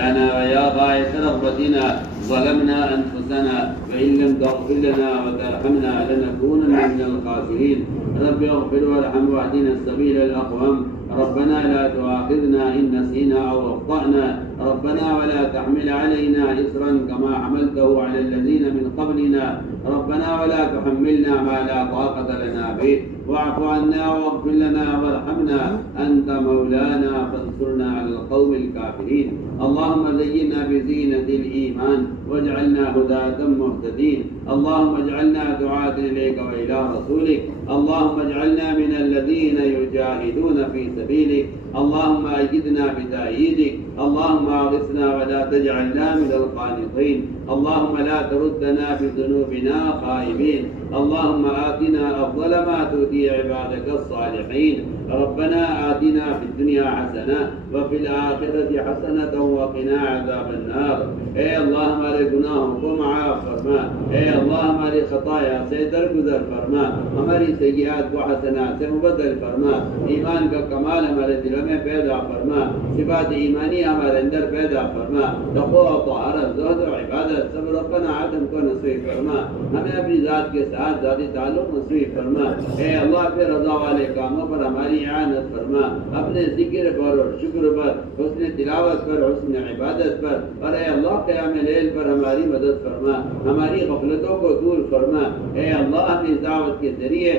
مولانا ويا غاية رغبتنا ظلمنا أنفسنا وإن لم تغفر لنا وترحمنا لنكونن من الخاسرين. رب اغفر وارحم واهدنا السبيل الأقوم. ربنا لا تؤاخذنا إن نسينا أو أخطأنا. ربنا ولا تحمل علينا إصرا كما حملته على الذين من قبلنا. ربنا ولا تحملنا ما لا طاقة لنا به. واعف عنا واغفر لنا وارحمنا أنت مولانا فانصرنا على القوم الكافرين. اللهم زينا بزينة الإيمان واجعلنا هداة مهتدين. اللهم اجعلنا دعاة إليك وإلى رسولك. اللهم اجعلنا من الذين يجاهدون في سبيلك. اللهم أيدنا بتأييدك. اللهم أغثنا ولا تجعلنا من القانطين. اللهم لا تردنا بذنوبنا خائبين. اللهم آتنا أفضل ما تؤتي عبادك الصالحين. ربنا آتنا في الدنيا حسنة وفي الآخرة حسنة وقنا عذاب النار. اے اللہ ہمارے گناہوں کو معاف فرما. اے اللہ ہماری خطایا سے درگزر فرما. ہماری سیئات کو حسنات سے مبدل فرما. ایمان کا کمال ہمارے دلوں میں پیدا فرما. صفات ایمانی ہمارے اندر پیدا فرما. تقوی و طہارت، زہد و عبادت، صبر و قناعت ہم کو نصیب فرما. ہمیں اپنی ذات کے ساتھ ذاتی تعلق نصیب فرما. اے اللہ پہ رضا والے کاموں پر ہماری اعانت فرما. اپنے ذکر پر اور شکر پر، حسن تلاوت پر، حسن عبادت پر، اور اے اللہ قیام لیل پر ہماری مدد فرما. ہماری غفلتوں کو دور فرما. اے اللہ ہمیں دعوت کے ذریعے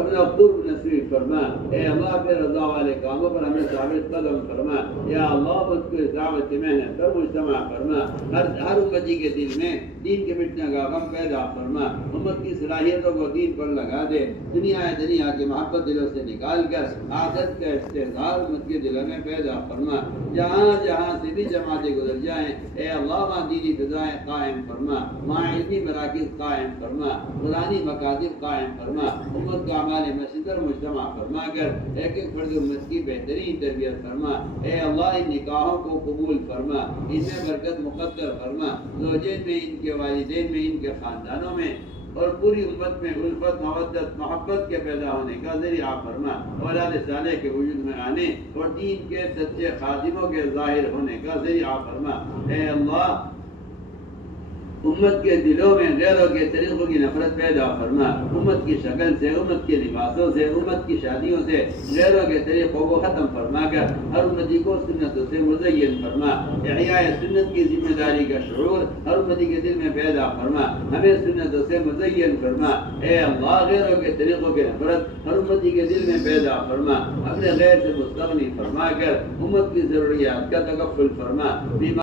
اپنا قرب نصیب فرما. اے اللہ پہ رضا والے کاموں پر ہمیں ثابت قدم فرما. یا اللہ مجھ کو اس دعوت کی محنت پر مجتمع فرما. ہر امتی کے دل میں دین کے مٹنے کا غم پیدا فرما. امت کی صلاحیتوں کو دین پر لگا دے. دنیا کی محبت دلوں سے نکال کر عادت کا استحصال امت کے دلوں میں پیدا فرما. جہاں سے بھی جماعتیں گزر جائیں اے اللہ وہاں دینی فضائیں قائم فرما. وہاں علمی مراکز قائم فرما. قرآنی مکاتب قائم فرما. امت کا اعمال مسجد اور مجتمع فرما کر ایک ایک فرد امت کی بہترین تربیت فرما. اے اللہ ان نکاحوں کو قبول فرما. ان میں برکت مقدر فرما. زوجین میں، ان کے والدین میں، ان کے خاندانوں میں اور پوری امت میں الفت، مودت، محبت کے پیدا ہونے کا ذریعہ فرما. اولاد صالح کے وجود میں آنے اور دین کے سچے خادموں کے ظاہر ہونے کا ذریعہ فرما. اے اللہ امت کے دلوں میں غیروں کے طریقوں کی نفرت پیدا فرما. امت کی شکل سے، امت کے لباسوں سے، امت کی شادیوں سے غیروں کے طریقوں کو ختم فرما کر ہر امتی کو سنتوں سے مزین فرما. احیاء سنت کی ذمہ داری کا شعور ہر امتی کے دل میں پیدا فرما. ہمیں سنتوں سے مزین فرما. اے اللہ غیروں کے طریقوں کی نفرت ہر امتی کے دل میں پیدا فرما. اپنے غیر سے مستغنی فرما کر امت کی ضروریات کا تکفل فرما.